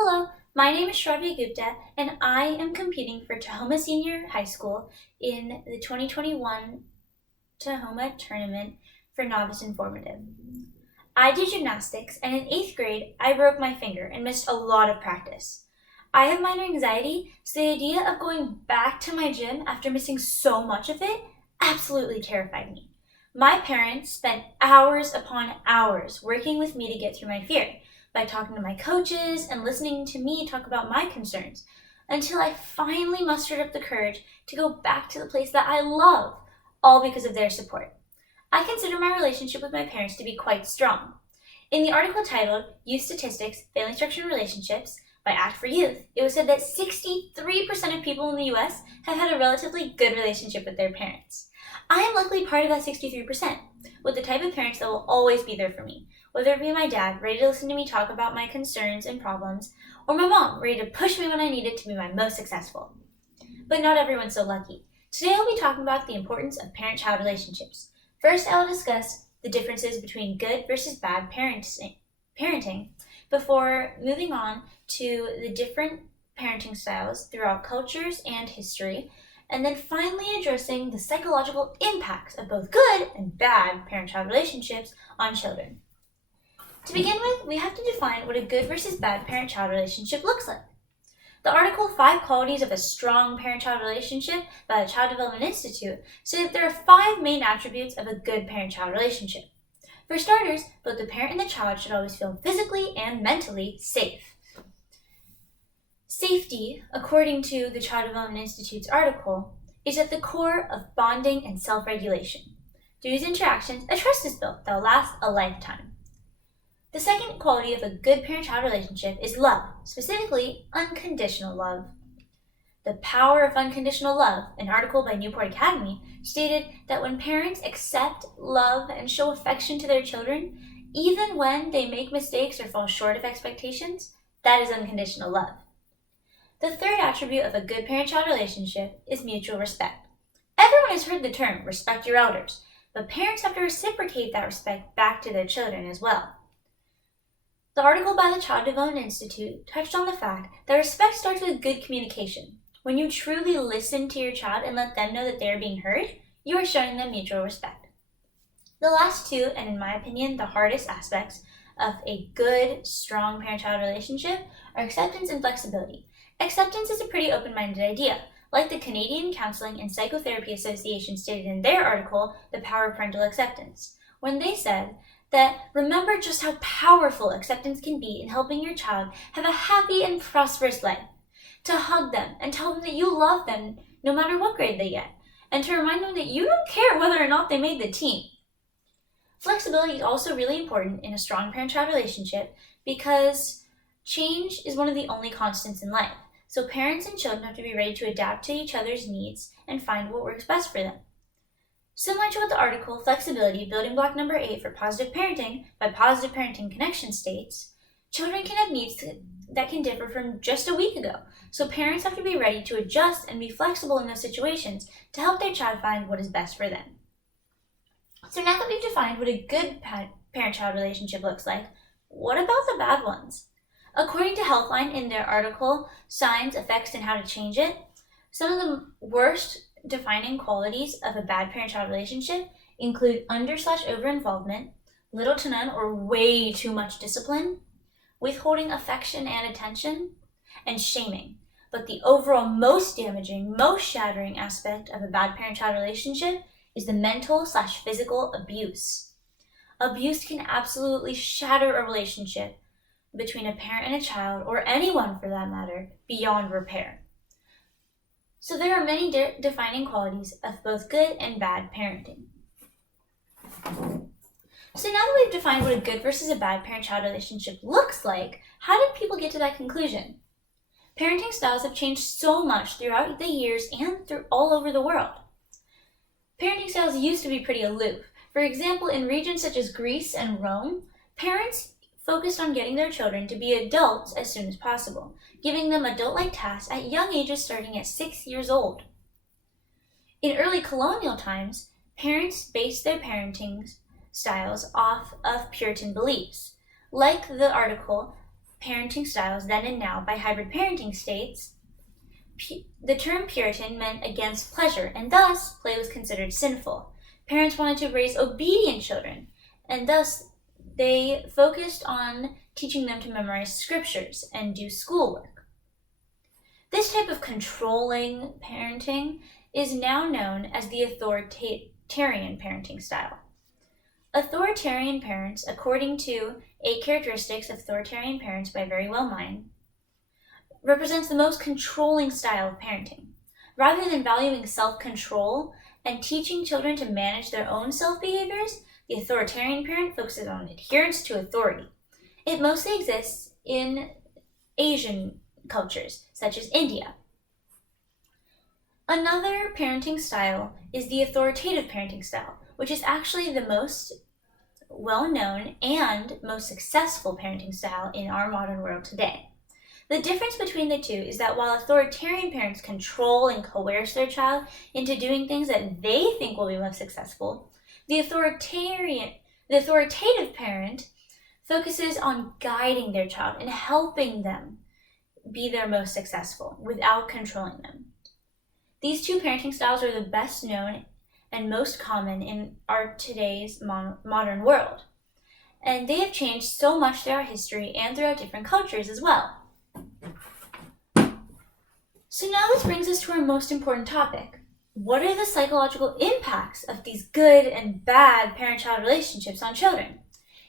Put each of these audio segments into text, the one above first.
Hello, my name is Shravya Gupta, and I am competing for Tahoma Senior High School in the 2021 Tahoma Tournament for Novice Informative. I did gymnastics, and in 8th grade, I broke my finger and missed a lot of practice. I have minor anxiety, so the idea of going back to my gym after missing so much of it absolutely terrified me. My parents spent hours upon hours working with me to get through my fear by talking to my coaches and listening to me talk about my concerns until I finally mustered up the courage to go back to the place that I love, all because of their support. I consider my relationship with my parents to be quite strong. In the article titled Youth Statistics, Family Structure and Relationships by Act for Youth, it was said that 63% of people in the US have had a relatively good relationship with their parents. I am luckily part of that 63%, with the type of parents that will always be there for me, whether it be my dad, ready to listen to me talk about my concerns and problems, or my mom, ready to push me when I needed to be my most successful. But not everyone's so lucky. Today I'll be talking about the importance of parent-child relationships. First, I will discuss the differences between good versus bad parenting before moving on to the different parenting styles throughout cultures and history, and then finally addressing the psychological impacts of both good and bad parent-child relationships on children. To begin with, we have to define what a good versus bad parent-child relationship looks like. The article 5 Qualities of a Strong Parent-Child Relationship by the Child Development Institute says that there are 5 main attributes of a good parent-child relationship. For starters, both the parent and the child should always feel physically and mentally safe. Safety, according to the Child Development Institute's article, is at the core of bonding and self-regulation. Through these interactions, a trust is built that will last a lifetime. The second quality of a good parent-child relationship is love, specifically unconditional love. The Power of Unconditional Love, an article by Newport Academy, stated that when parents accept, love, and show affection to their children, even when they make mistakes or fall short of expectations, that is unconditional love. The third attribute of a good parent-child relationship is mutual respect. Everyone has heard the term, respect your elders, but parents have to reciprocate that respect back to their children as well. The article by the Child Development Institute touched on the fact that respect starts with good communication. When you truly listen to your child and let them know that they are being heard, you are showing them mutual respect. The last two, and in my opinion, the hardest aspects of a good, strong parent-child relationship are acceptance and flexibility. Acceptance is a pretty open-minded idea, like the Canadian Counseling and Psychotherapy Association stated in their article, The Power of Parental Acceptance, when they said that remember just how powerful acceptance can be in helping your child have a happy and prosperous life. To hug them and tell them that you love them no matter what grade they get, and to remind them that you don't care whether or not they made the team. Flexibility is also really important in a strong parent-child relationship because change is one of the only constants in life. So parents and children have to be ready to adapt to each other's needs and find what works best for them. Similar to what the article Flexibility, Building Block Number 8 for Positive Parenting by Positive Parenting Connection states, children can have needs that can differ from just a week ago, so parents have to be ready to adjust and be flexible in those situations to help their child find what is best for them. So now that we've defined what a good parent-child relationship looks like, what about the bad ones? According to Healthline in their article, Signs, Effects, and How to Change It, some of the worst defining qualities of a bad parent-child relationship include under/over involvement, little to none or way too much discipline, withholding affection and attention, and shaming. But the overall most damaging, most shattering aspect of a bad parent-child relationship is the mental/physical abuse. Abuse can absolutely shatter a relationship between a parent and a child, or anyone for that matter, beyond repair. So there are many defining qualities of both good and bad parenting. So now that we've defined what a good versus a bad parent-child relationship looks like, how did people get to that conclusion? Parenting styles have changed so much throughout the years and all over the world. Parenting styles used to be pretty aloof. For example, in regions such as Greece and Rome, parents focused on getting their children to be adults as soon as possible, giving them adult-like tasks at young ages starting at 6 years old. In early colonial times, parents based their parenting styles off of Puritan beliefs. Like the article parenting styles then and now by hybrid parenting states, the term Puritan meant against pleasure, and thus play was considered sinful. Parents wanted to raise obedient children, and thus they focused on teaching them to memorize scriptures and do schoolwork. This type of controlling parenting is now known as the authoritarian parenting style. Authoritarian parents, according to 8 Characteristics of Authoritarian Parents by Verywell Mind, represents the most controlling style of parenting. Rather than valuing self-control and teaching children to manage their own self-behaviors, the authoritarian parent focuses on adherence to authority. It mostly exists in Asian cultures, such as India. Another parenting style is the authoritative parenting style, which is actually the most well-known and most successful parenting style in our modern world today. The difference between the two is that while authoritarian parents control and coerce their child into doing things that they think will be most successful, the authoritative parent focuses on guiding their child and helping them be their most successful without controlling them. These two parenting styles are the best known and most common in our today's modern world. And they have changed so much throughout history and throughout different cultures as well. So now this brings us to our most important topic. What are the psychological impacts of these good and bad parent-child relationships on children?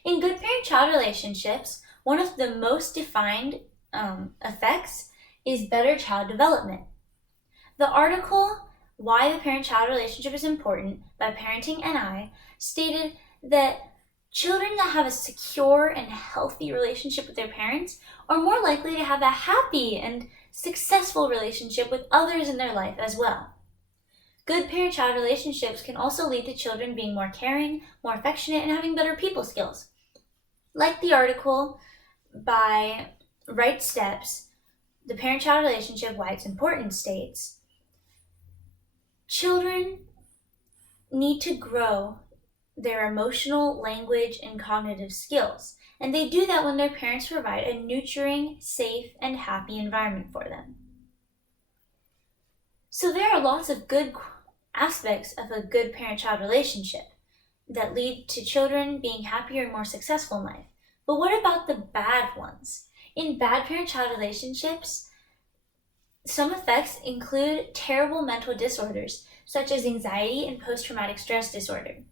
In good parent-child relationships, one of the most defined effects is better child development. The article, Why the Parent-Child Relationship is Important by Parenting NI, stated that children that have a secure and healthy relationship with their parents are more likely to have a happy and successful relationship with others in their life as well. Good parent-child relationships can also lead to children being more caring, more affectionate, and having better people skills. Like the article by Right Steps, The Parent-Child Relationship, Why It's Important states, children need to grow their emotional, language, and cognitive skills, and they do that when their parents provide a nurturing, safe, and happy environment for them. So there are lots of good aspects of a good parent-child relationship that lead to children being happier and more successful in life. But what about the bad ones? In bad parent-child relationships, some effects include terrible mental disorders, such as anxiety and post-traumatic stress disorder.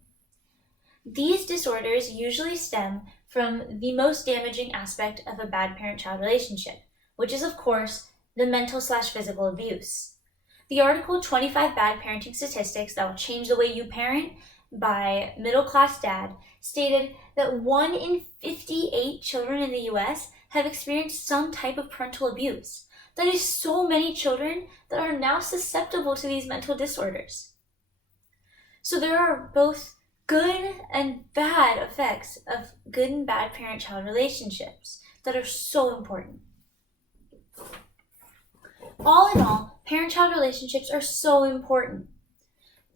These disorders usually stem from the most damaging aspect of a bad parent-child relationship, which is, of course, the mental/physical abuse. The article 25 Bad Parenting Statistics That Will Change the Way You Parent by Middle Class Dad stated that 1 in 58 children in the US have experienced some type of parental abuse. That is so many children that are now susceptible to these mental disorders. So there are both good and bad effects of good and bad parent-child relationships that are so important. All in all, parent-child relationships are so important.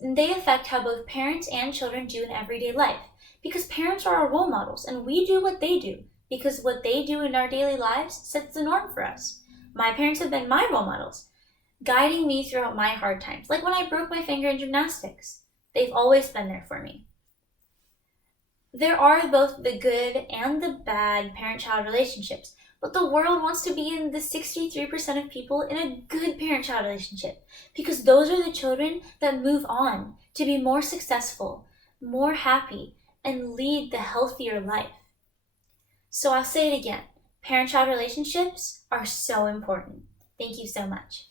And they affect how both parents and children do in everyday life, because parents are our role models and we do what they do because what they do in our daily lives sets the norm for us. My parents have been my role models, guiding me throughout my hard times, like when I broke my finger in gymnastics. They've always been there for me. There are both the good and the bad parent-child relationships, but the world wants to be in the 63% of people in a good parent-child relationship, because those are the children that move on to be more successful, more happy, and lead the healthier life. So I'll say it again. Parent-child relationships are so important. Thank you so much.